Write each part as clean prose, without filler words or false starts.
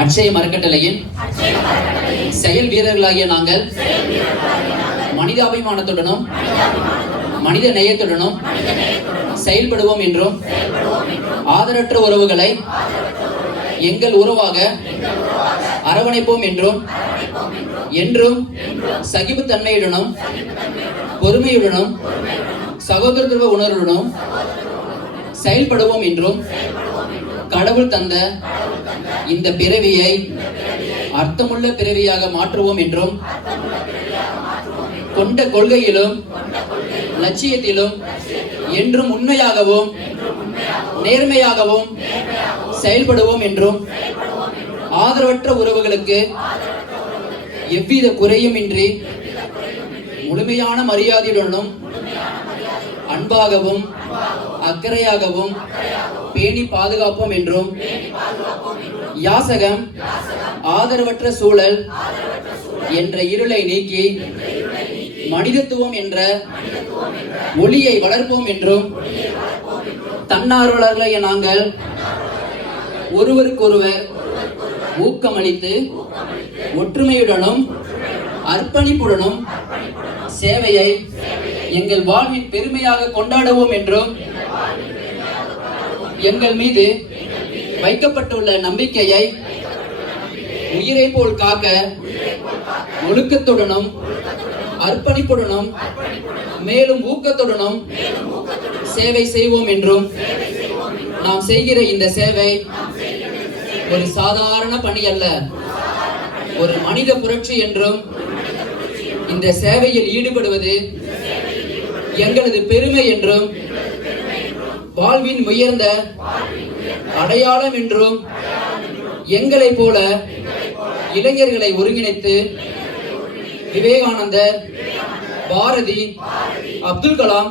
அட்சய மரக்கட்டளையின் செயல் வீரர்களாகிய நாங்கள் மனிதாபிமானத்துடனும் மனித நேயத்துடனும் செயல்படுவோம் என்றும் ஆதரவற்ற உறவுகளை எங்கள் உறவாக அரவணைப்போம் என்றும் சகிப்புத்தன்மையுடனும் பொறுமையுடனும் சகோதரத்துவ உணர்வுடனும் செயல்படுவோம் என்றும் கடவுள் தந்த இந்த பிறவியை அர்த்தமுள்ள பிறவியாக மாற்றுவோம் என்றும் கொண்ட கொள்கையிலும் லட்சியத்திலும் என்றும் உண்மையாகவும் நேர்மையாகவும் செயல்படுவோம் என்றும் ஆதரவற்ற உறவுகளுக்கு எவ்வித குறையுமின்றி முழுமையான மரியாதையுடனும் அன்பாகவும் அக்கறையாகவும் பேணி பாதுகாப்போம் என்றும் யாசகம் ஆதரவற்ற சூழல் என்ற இருளை நீக்கி மனிதத்துவம் என்ற ஒளியை வளர்ப்போம் என்றும் தன்னார்வலர்களாகிய நாங்கள் ஒருவருக்கொருவர் ஊக்கமளித்து ஒற்றுமையுடனும் அர்ப்பணிப்புடனும் சேவையை எங்கள் வாழ்வின் பெருமையாக கொண்டாடுவோம் என்றும் எங்கள் மீது வைக்கப்பட்டுள்ள நம்பிக்கையை உயிரை போல் காக்க ஒழுக்கத்துடனும் அர்ப்பணிப்புடனும் மேலும் ஊக்கத்துடனும் சேவை செய்வோம் என்றும் நாம் செய்கிற இந்த சேவை ஒரு சாதாரண பணி அல்ல, ஒரு மனித புரட்சி என்றும் இந்த சேவையில் ஈடுபடுவது எங்களது பெருமை என்றும் வாழ்வின் உயர்ந்த அடையாளம் என்றும் எங்களை போல இளைஞர்களை ஒருங்கிணைத்து விவேகானந்தர், பாரதி, அப்துல் கலாம்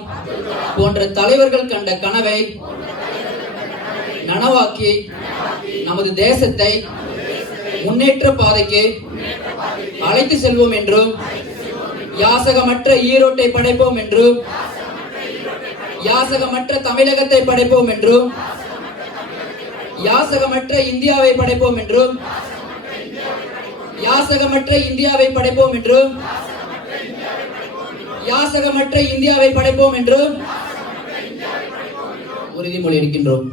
போன்ற தலைவர்கள் கண்ட கனவை நனவாக்கி நமது தேசத்தை முன்னேற்ற பாதைக்கு அழைத்து செல்வோம் என்றும் யாசகமற்ற ஈரோட்டை படைப்போம் என்றும் யாசகமற்ற தமிழகத்தை படைப்போம் என்றும் யாசகமற்ற இந்தியாவை படைப்போம் என்றும் யாசகமற்ற இந்தியாவை படைப்போம் என்றும் யாசகமற்ற இந்தியாவை படைப்போம் என்றும் உறுதிமொழி எடுக்கின்றோம்.